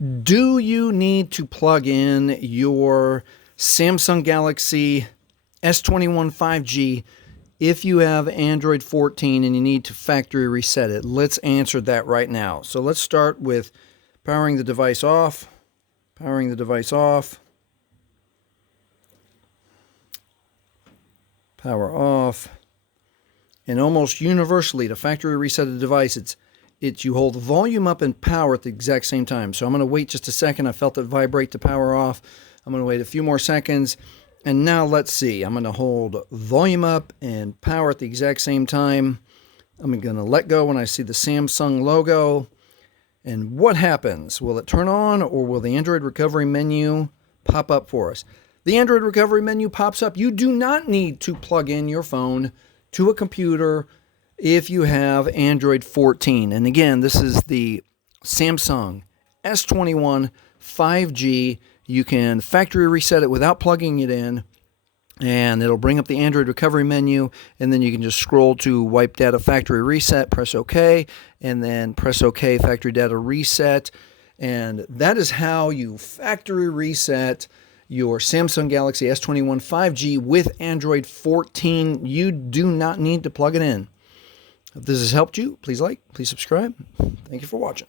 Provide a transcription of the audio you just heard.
Do you need to plug in your Samsung Galaxy S21 5G if you have Android 14 and you need to factory reset it? Let's answer that right now. So let's start with powering the device off. Powering the device off. Power off. And almost universally, to factory reset a device, it's you hold volume up and power at the exact same time. So I'm going to wait just a second. I felt it vibrate to power off. I'm going to wait a few more seconds. And now let's see. I'm going to hold volume up and power at the exact same time. I'm going to let go when I see the Samsung logo. And what happens? Will it turn on, or will the Android recovery menu pop up for us? The Android recovery menu pops up. You do not need to plug in your phone to a computer if you have Android 14. And again, this is the Samsung S21 5G. You can factory reset it without plugging it in, and it'll bring up the Android recovery menu, and then you can just scroll to wipe data factory reset, press OK, and then press OK, factory data reset. And that is how you factory reset your Samsung Galaxy S21 5G with Android 14. You do not need to plug it in. If this has helped you, please like, please subscribe. Thank you for watching.